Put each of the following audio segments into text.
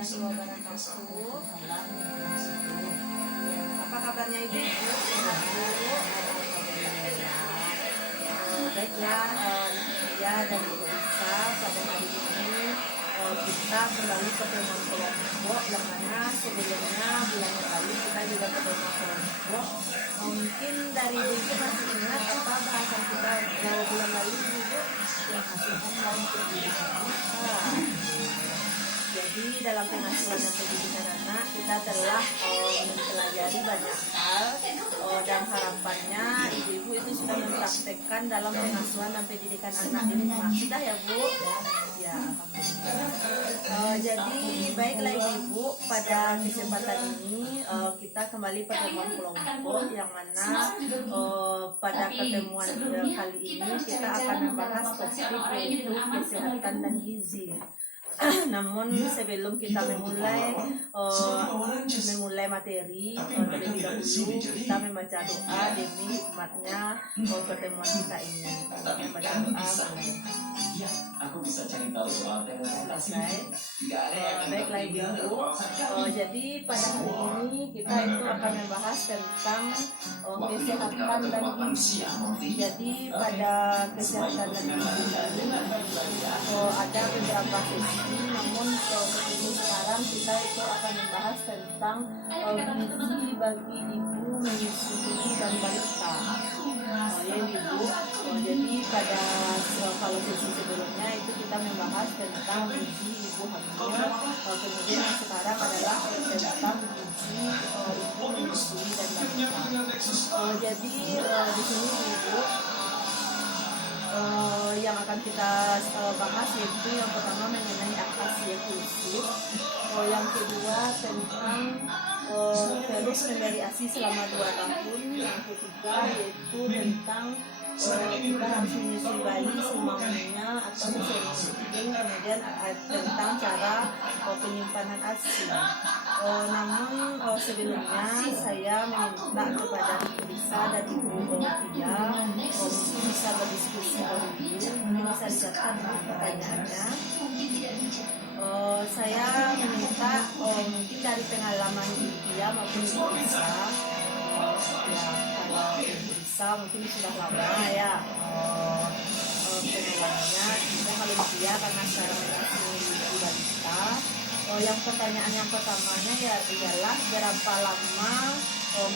warahmatullahi wabarakatuh. Ya, apa kabarnya ibu-ibu? Sehat bu? Baiklah, ya dan Ibu Isa, pada hari ini kita kembali ke pertemuan kelompok yang mana sebelumnya bulan yang lalu kita juga pertemuan kelompok. Mungkin dari ibu masih ingat apa bahasan kita bulan lalu ibu? Yang hasilkan dalam pendidikan kita. Jadi dalam pengasuhan dan pendidikan anak kita telah mempelajari banyak hal dan harapannya ibu-ibu itu sudah mempraktekkan dalam pengasuhan dan pendidikan anak di rumah. Sudah ya Bu? Ya, jadi baiklah ibu-ibu, pada kesempatan ini kita kembali pertemuan kelompok yang mana pada pertemuan kali ini kita akan membahas topik yaitu kesehatan dan gizi. Namun sebelum kita memulai materi, terlebih dahulu kita membaca doa demi hikmatnya pertemuan kita ini. Membaca doa. Ya, aku bisa cari tahu soal selesai. Baiklah ibu. Jadi pada hari ini kita itu akan membahas tentang kesehatan dan gizi. Jadi pada kesehatan dan gizi ada beberapa sesi. Namun untuk sekarang kita itu akan membahas tentang gizi bagi ibu menyusui dan balita. Ya ibu. Jadi pada kalau sesi sebelumnya itu kita membahas tentang gizi ibu hamil. Kemudian yang sekarang adalah tentang gizi ibu menyusui dan balita. Jadi di sini ibu yang akan kita bahas yaitu yang pertama mengenai ASI eksklusif, yang kedua tentang terus memberi ASI selama 2 tahun, yang ketiga yaitu tentang kita harus menyusui bayi semampunya atau kemudian tentang cara penyimpanan ASI. Namun sebelumnya saya meminta kepada Ibu Lisa dan Ibu Tia mungkin bisa berdiskusi dahulu, mungkin bisa dicatat pertanyaannya. Saya meminta mungkin dari pengalaman Ibu Tia maupun Ibu Lisa, ya kalau Ibu Lisa mungkin sudah lama ya pengalamannya, kita kalau Ibu Tia karena saya masih Ibu balita. Yang pertanyaan yang pertamanya ya adalah berapa lama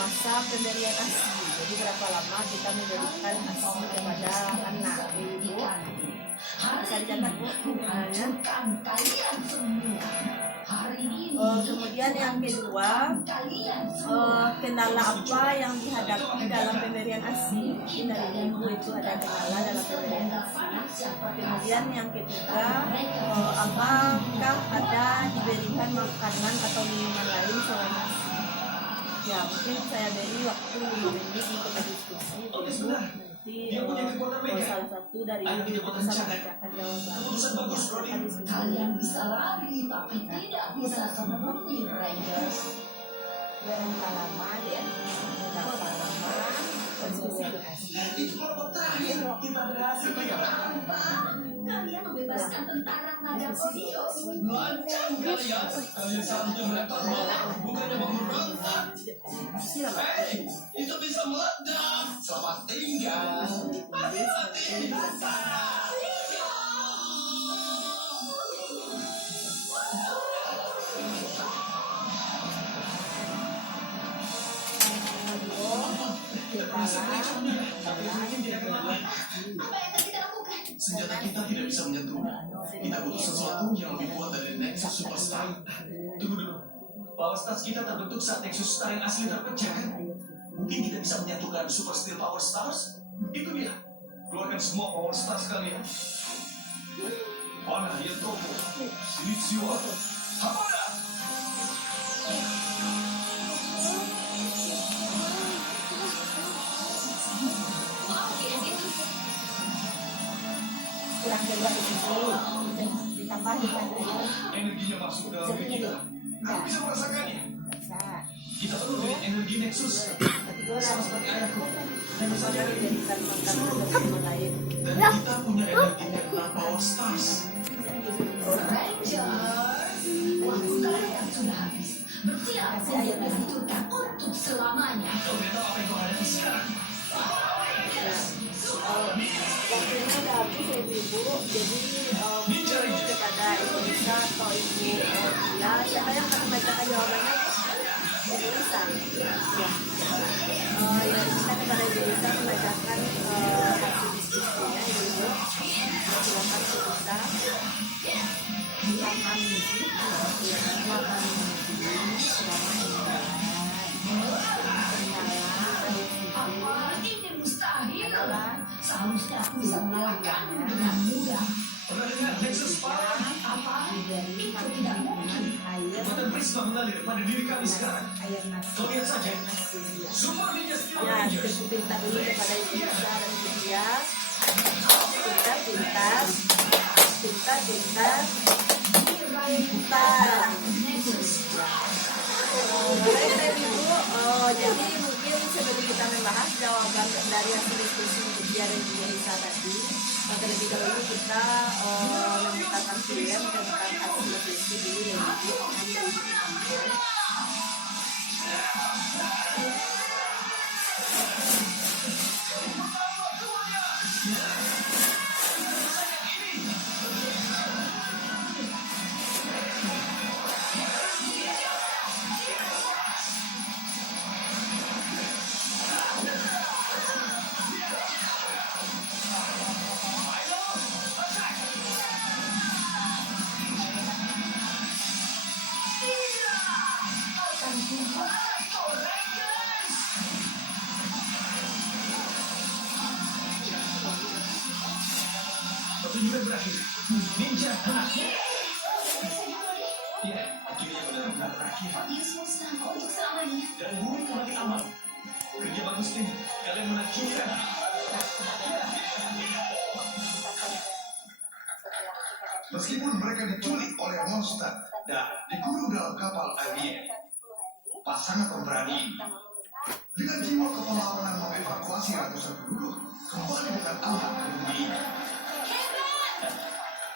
masa pemberian ASI. Jadi berapa lama kita memberikan ASI kepada anak ibu. Bisa dicatat Bu pertanyaannya. Kemudian yang kedua, kendala apa yang dihadapi dalam pemberian ASI? Mungkin dari ibu itu ada kendala dalam pemberian ASI. Kemudian yang ketiga, apakah ada diberikan makanan atau minuman lain selain ASI? Ya mungkin saya beri waktu 5 menit untuk berdiskusi ibu. Nanti salah satu dari ibu bisa membacakan jawaban. Kalian bisa lari tapi tidak bisa seperti Rangers. Berapa lama ya? Berapa lama? Itu kelompok terakhir kita berhasil Kalian membebaskan tentara Nagapodios. Kalian seharusnya melempar bola, bukannya memberontak. Itu bisa meledak. Selamat tinggal. Hati-hati di sana. Apa yang kita lakukan? Senjata kita tidak bisa menyentuhnya. Kita butuh sesuatu yang lebih kuat dari Nexus Superstar. Tunggu dulu. Power Stars kita terbentuk saat Nexus Star yang asli terpecah. Mungkin kita bisa menyatukan Super Steel Power Stars. Itu dia. Keluarkan semua Power Stars kalian. Mana dia Toko? Silizio. Hamada. Kurang kedua itu ditambah Energinya masuk dalam kita. Aku bisa merasakannya. Kita perlu dari energi Nexus. Sama seperti ayahku. dan misalnya dijadikan makanan atau lain. Dan kita punya energi Power Stars. Rangers, waktu kalian bersiap untuk dihancurkan untuk selamanya. Kau tidak tahu apa yang kau hadapi sekarang. Waktunya udah habis ya ibu, jadi kepada ibu Lisa atau ibu Dia, siapa yang akan membacakan jawabannya? Ibu Lisa. Ya, kita kepada ibu Lisa membacakan hasil diskusinya ibu. Silakan ibu Lisa. Silakan Ini mustahil. Seharusnya aku bisa mengalahkanmu dengan mudah. Pernah dengar Nexus Power? Apa? Itu tidak mungkin. Kekuatan Prisma mengalir pada diri kami sekarang. Kau lihat saja. Super Ninja Steel Ya, Rangers. kita pinta dulu kepada ibu Lisa dan ibu Dia. Pintar. Baik ibu, jadi mungkin sebelum kita membahas jawaban dari hasil diskusi ibu Dia dan ibu Lisa tadi, terlebih dahulu kita memutarkan film tentang hasil diskusi dulu ya ibu. Pertunjukan berakhir. Ninja berakhir. Ya, akhirnya benar-benar berakhir. Dia musnah untuk selamanya. Dan bumi kembali aman. Kerja bagus tim. Kalian menakjubkan. Meskipun mereka diculik oleh monster dan dikurung dalam kapal alien, pasangan pemberani ini dengan jiwa kepahlawanan mengevakuasi ratusan penduduk kembali dengan aman ke bumi ini.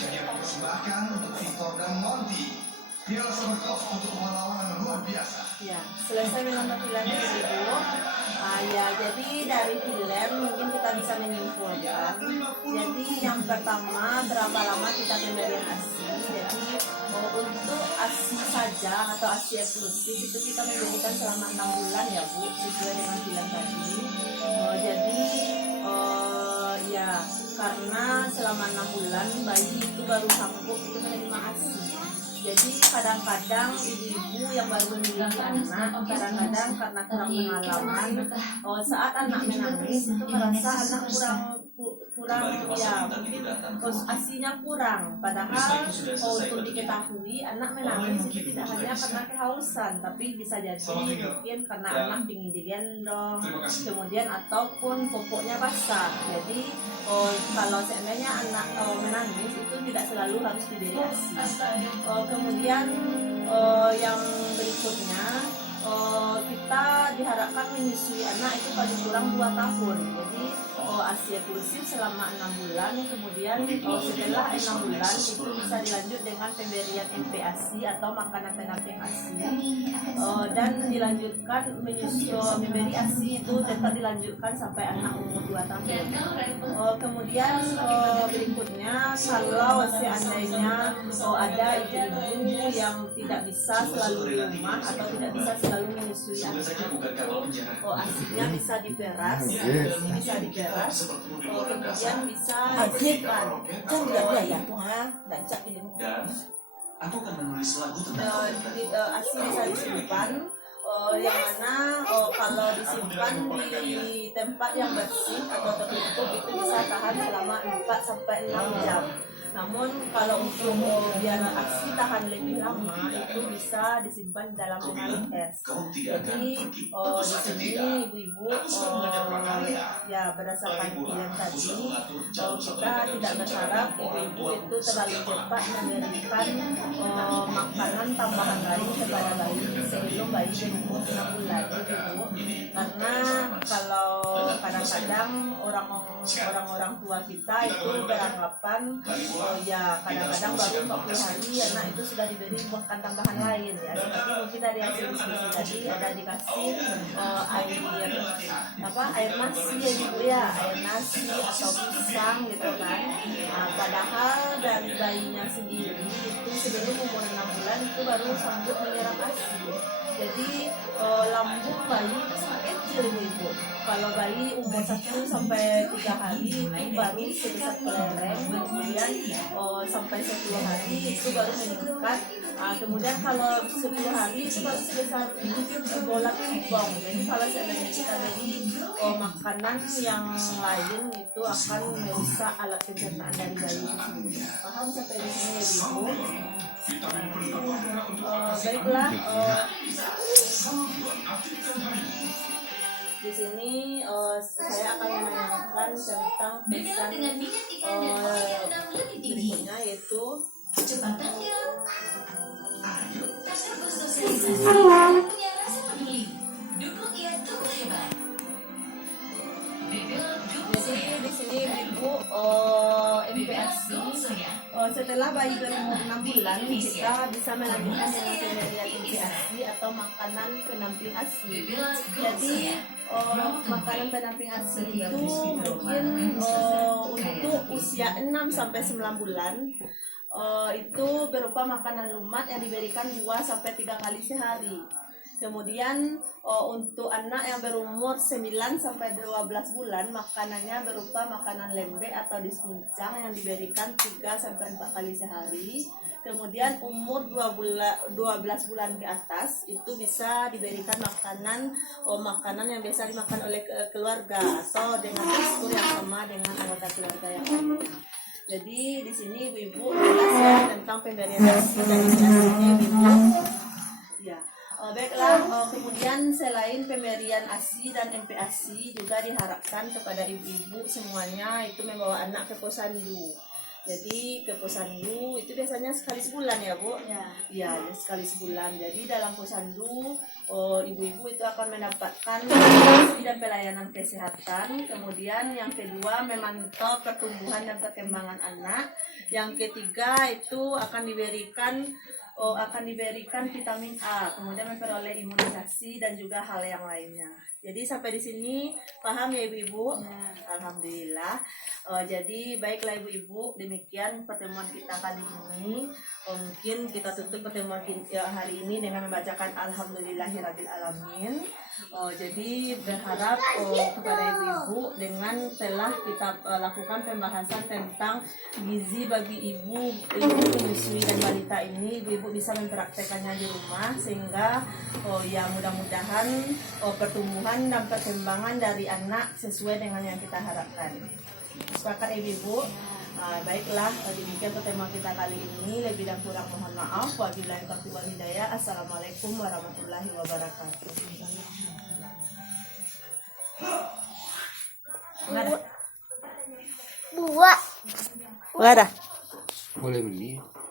Jadi aku persembahkan untuk Victor dan Monty Piala Supercross untuk perlawanan luar biasa. Ya, selesai menonton filmnya ibu. Ya, jadi dari film mungkin kita bisa menyimpulkan. Jadi yang pertama, berapa lama kita pemberian ASI. Jadi untuk ASI saja atau ASI eksklusif itu kita memberikan selama 6 bulan ya Bu, sesuai dengan film tadi. Jadi ya karena selama 6 bulan bayi itu baru sanggup itu menerima ASI. Jadi kadang-kadang ibu-ibu yang baru memiliki anak, kadang-kadang karena kurang pengalaman, saat anak menangis itu merasa anak kurang ya mungkin asinya kurang. Padahal untuk diketahui anak menangis itu tidak hanya karena kehausan, tapi bisa jadi mungkin karena anak ingin digendong, kemudian ataupun popoknya basah. Jadi kalau seandainya anak menangis itu tidak selalu harus diberi ASI. Kemudian yang berikutnya kita diharapkan menyusui anak itu paling kurang 2 tahun. Jadi ASI eksklusif selama 6 bulan, kemudian setelah 6 bulan itu bisa dilanjut dengan pemberian MPASI atau makanan pendamping ASI, dan dilanjutkan memberi ASI itu tetap dilanjutkan sampai anak umur 2 tahun. Kemudian berikutnya kalau seandainya ada ibu-ibu yang tidak bisa selalu di rumah atau tidak bisa selalu menyusui Semoga saja bukan kapal penjara. ASI-nya bisa diperas, bisa diperas, kemudian bisa disimpan. Kan Enggak biaya tuh baca film. Dan aku akan menulis lagu tentang ASI bisa disimpan, yang mana kalau disimpan di tempat yang bersih atau tertutup itu bisa tahan selama 4 sampai 6 jam. Namun kalau untuk biar ASI tahan lebih lama itu bisa disimpan di dalam lemari es. kau tidak akan Jadi pergi. di sini ibu-ibu ya berdasarkan film tadi kita tidak berharap ibu-ibu itu terlalu cepat memberikan makanan tambahan lain kepada bayi sehingga sebelum bayi berumur 6 bulan gitu. Karena kalau kadang-kadang orang-orang tua kita itu beranggapan oh ya kadang-kadang baru 40 hari anak itu sudah diberi makan tambahan lain ya, seperti mungkin dari hasil diskusi tadi ada dikasih air nasi ya gitu ya, air nasi atau pisang gitu kan. Padahal dari bayinya sendiri itu sebelum umur 6 bulan itu baru sanggup menyerap ASI. Jadi lambung bayi itu sangat kecil ibu. Kalau bayi umur 1 sampai 3 hari itu baru sebesar kelereng, kemudian sampai 10 hari itu baru meningkat. Kemudian kalau 10 hari itu baru sebesar bola pingpong. Jadi kalau seandainya kita beri makanan yang lain itu akan merusak alat pencernaan dari bayi itu. Paham sampai di sini ya ibu? Baiklah. Di sini saya akan menanyakan tentang pesan dengan minyak ikan dan oil yang lebih tinggi. berikutnya yaitu Kecepatannya, tersebut sosialisasi dan punya rasa peduli. Dukung ia tumbuh hebat. Bebel dukung jadi soya. di sini ibu Bebel MPASI dukung soya. setelah bayi berumur 6 bulan kita bisa melanjutkan dengan pemberian MPASI atau makanan penampil ASI. Bebel dukung Jadi soya. makanan penamping ASI itu mungkin untuk usia 6 sampai 9 bulan itu berupa makanan lumat yang diberikan 2 sampai 3 kali sehari. Kemudian untuk anak yang berumur 9 sampai 12 bulan makanannya berupa makanan lembek atau disuncang yang diberikan 3 sampai 4 kali sehari. Kemudian umur 12 bulan ke atas itu bisa diberikan makanan yang biasa dimakan oleh keluarga atau dengan tekstur yang sama dengan anggota keluarga yang lainnya. Jadi di sini ibu jelaskan tentang pemberian ASI dan ASI-nya ibu. Ya. Baiklah, kemudian selain pemberian ASI dan MPASI juga diharapkan kepada ibu-ibu semuanya itu membawa anak ke posyandu. Jadi ke posyandu itu biasanya sekali sebulan ya Bu? Ya, sekali sebulan. Jadi dalam posyandu ibu-ibu itu akan mendapatkan ASI dan pelayanan kesehatan. Kemudian yang kedua memantau pertumbuhan dan perkembangan anak. Yang ketiga itu akan diberikan vitamin A, kemudian memperoleh imunisasi dan juga hal yang lainnya. Jadi sampai di sini paham ya ibu-ibu? Ya. Alhamdulillah. Jadi baiklah ibu-ibu, demikian pertemuan kita kali ini. Mungkin kita tutup pertemuan hari ini dengan membacakan Alhamdulillahirrabbilalamin. Jadi berharap kepada ibu-ibu dengan telah kita lakukan pembahasan tentang gizi bagi ibu menyusui dan balita ini, ibu-ibu bisa mempraktekannya di rumah sehingga ya mudah-mudahan pertumbuhan dan perkembangan dari anak sesuai dengan yang kita harapkan. Sepakat ibu-ibu? Baiklah, demikian pertemuan kita kali ini. Lebih dan kurang mohon maaf. Wabillahi taufiq wal hidayah. Assalamualaikum warahmatullahi wabarakatuh. Enggak ada. Boleh beli.